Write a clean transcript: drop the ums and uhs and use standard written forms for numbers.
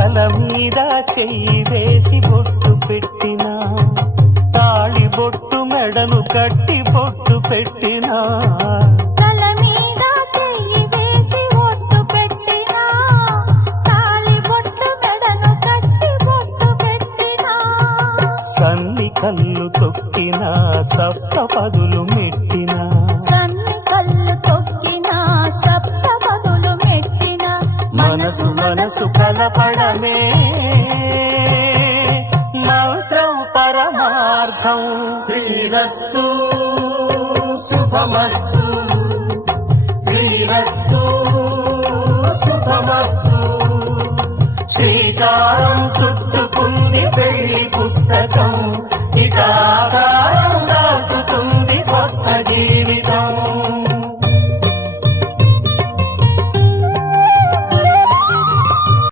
తల మీద చెయ్యి వేసి బొట్టు పెట్టినా, తాళి బొట్టు మెడను కట్టి బొట్టు పెట్టినా, తల మీద చెయ్యి వేసి బొట్టు పెట్టినా, తాళి బొట్టు మెడను కట్టి బొట్టు పెట్టినా, సన్ని కళ్ళు తొక్కినా సప్త పదులు మెట్టినా, సన్ని కళ్ళు తొక్కినా సప్త పదులు మెట్టినా, మనసు మనసు కలపడమే మంత్రం పరమార్థం. శ్రీరస్తు శుభమస్తు, శ్రీరస్తు శుభమస్తు. శ్రీకారం చుట్టుకుంది పెళ్లి పుస్తకం, ఇక ఆకారం దాచుతుంది కొత్త జీవితం.